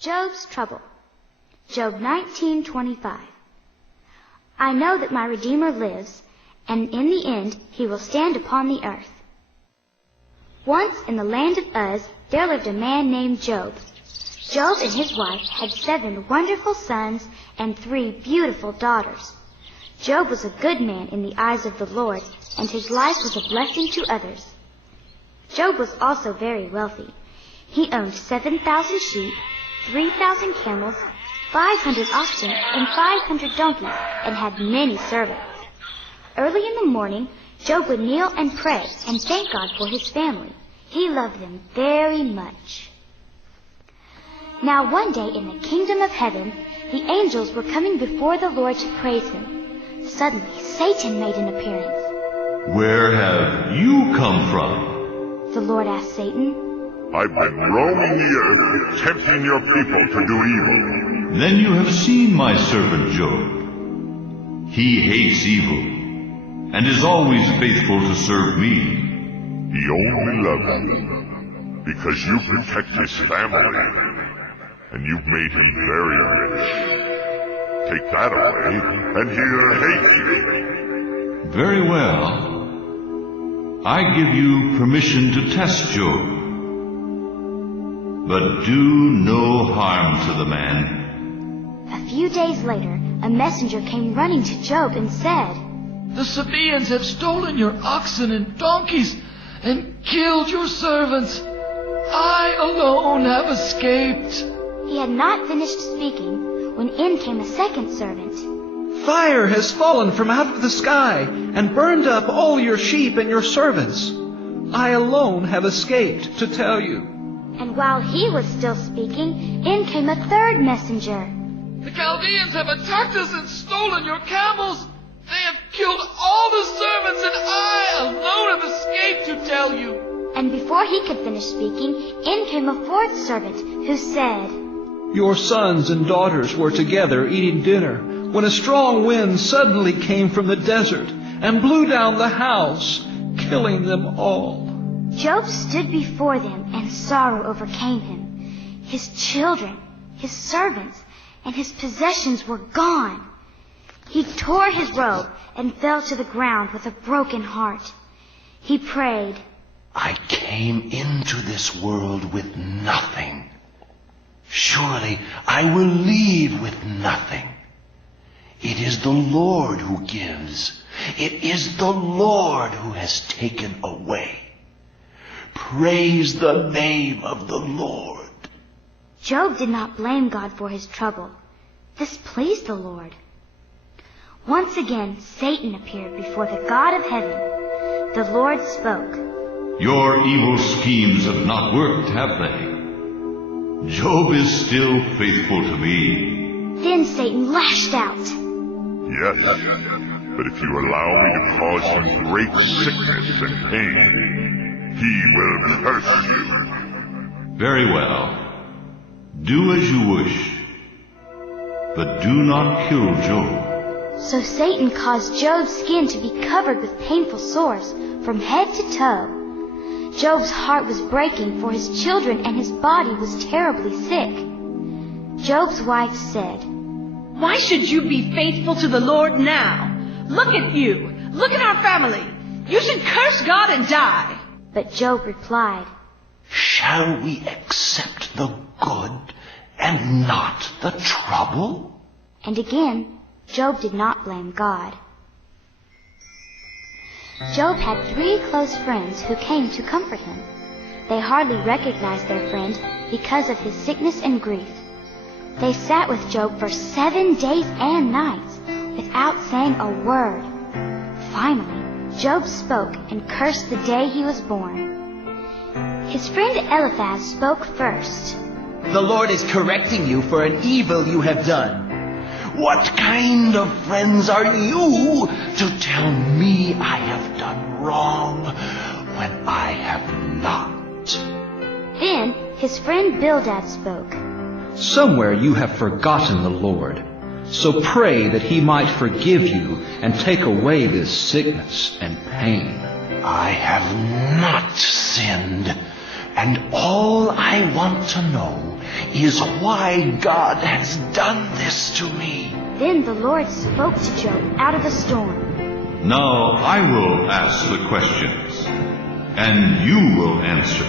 Job's trouble. Job 19:25. I know that my Redeemer lives, and in the end he will stand upon the earth. Once in the land of Uz there lived a man named Job. Job and his wife had 7 wonderful sons and 3 beautiful daughters. Job was a good man in the eyes of the Lord, and his life was a blessing to others. Job was also very wealthy. He owned 7,000 sheep, 3,000 camels, 500 oxen, and 500 donkeys, and had many servants. Early in the morning, Job would kneel and pray and thank God for his family. He loved them very much. Now one day in the kingdom of heaven, the angels were coming before the Lord to praise him. Suddenly, Satan made an appearance. Where have you come from? The Lord asked Satan. I've been roaming the earth, tempting your people to do evil. Then you have seen my servant Job. He hates evil, and is always faithful to serve me. He only loves you because you protect his family, and you've made him very rich. Take that away, and he'll hate you. Very well. I give you permission to test Job. But do no harm to the man. A few days later, a messenger came running to Job and said, The Sabaeans have stolen your oxen and donkeys and killed your servants. I alone have escaped. He had not finished speaking when in came a second servant. Fire has fallen from out of the sky and burned up all your sheep and your servants. I alone have escaped to tell you. And while he was still speaking, in came a third messenger. The Chaldeans have attacked us and stolen your camels. They have killed all the servants, and I alone have escaped to tell you. And before he could finish speaking, in came a fourth servant who said, Your sons and daughters were together eating dinner when a strong wind suddenly came from the desert and blew down the house, killing them all. Job stood before them, and sorrow overcame him. His children, his servants, and his possessions were gone. He tore his robe and fell to the ground with a broken heart. He prayed, I came into this world with nothing. Surely I will leave with nothing. It is the Lord who gives. It is the Lord who has taken away. Praise the name of the Lord. Job did not blame God for his trouble. This pleased the Lord. Once again, Satan appeared before the God of heaven. The Lord spoke. Your evil schemes have not worked, have they? Job is still faithful to me. Then Satan lashed out. Yes, but if you allow me to cause him great sickness and pain, he will curse you. Very well. Do as you wish, but do not kill Job. So Satan caused Job's skin to be covered with painful sores from head to toe. Job's heart was breaking for his children, and his body was terribly sick. Job's wife said, Why should you be faithful to the Lord now? Look at you. Look at our family. You should curse God and die. But Job replied, Shall we accept the good and not the trouble? And again, Job did not blame God. Job had 3 close friends who came to comfort him. They hardly recognized their friend because of his sickness and grief. They sat with Job for 7 days and nights without saying a word. Finally, Job spoke and cursed the day he was born. His friend Eliphaz spoke first. The Lord is correcting you for an evil you have done. What kind of friends are you to tell me I have done wrong when I have not? Then his friend Bildad spoke. Somewhere you have forgotten the Lord. So pray that he might forgive you and take away this sickness and pain. I have not sinned, And all I want to know is why God has done this to me. Then the Lord spoke to Job out of the storm. Now I will ask the questions, and you will answer.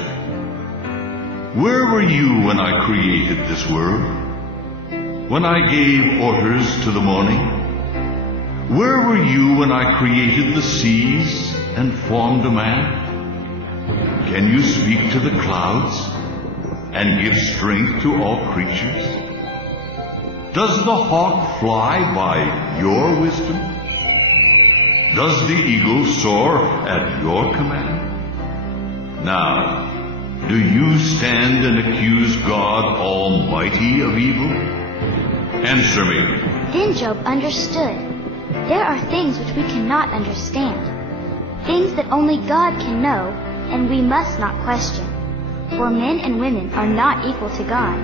Where were you when I created this world? When I gave orders to the morning? Where were you when I created the seas and formed a man? Can you speak to the clouds and give strength to all creatures? Does the hawk fly by your wisdom? Does the eagle soar at your command? Now, do you stand and accuse God Almighty of evil? Answer me. Then Job understood. There are things which we cannot understand, things that only God can know, and we must not question. For men and women are not equal to God.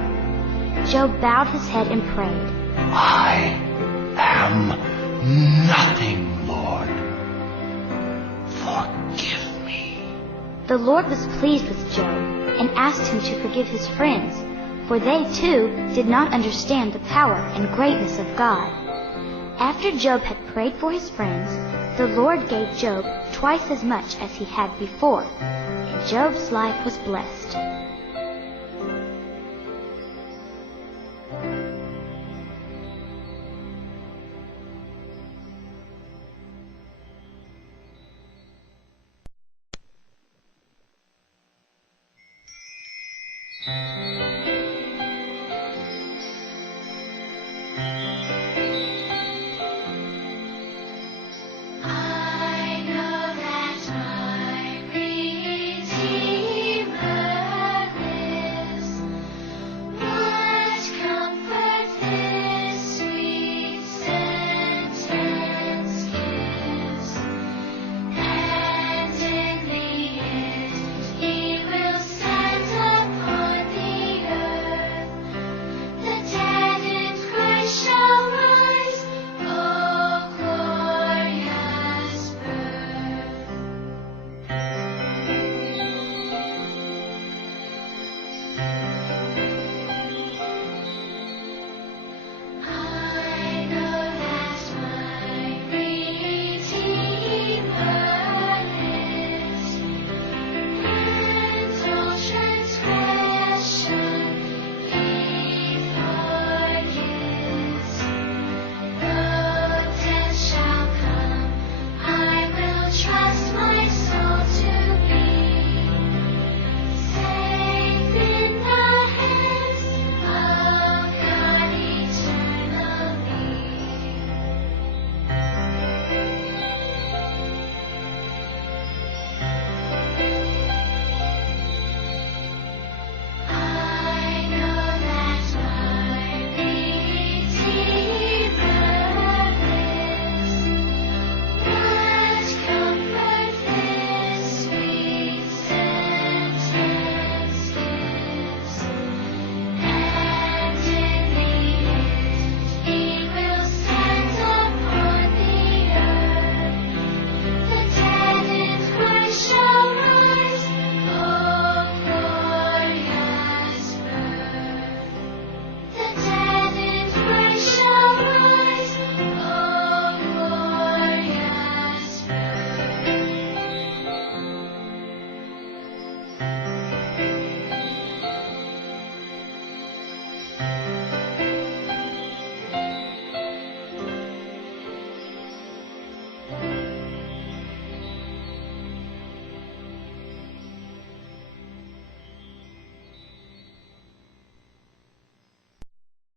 Job bowed his head and prayed. I am nothing, Lord. Forgive me. The Lord was pleased with Job and asked him to forgive his friends, for they too did not understand the power and greatness of God. After Job had prayed for his friends, the Lord gave Job twice as much as he had before, and Job's life was blessed.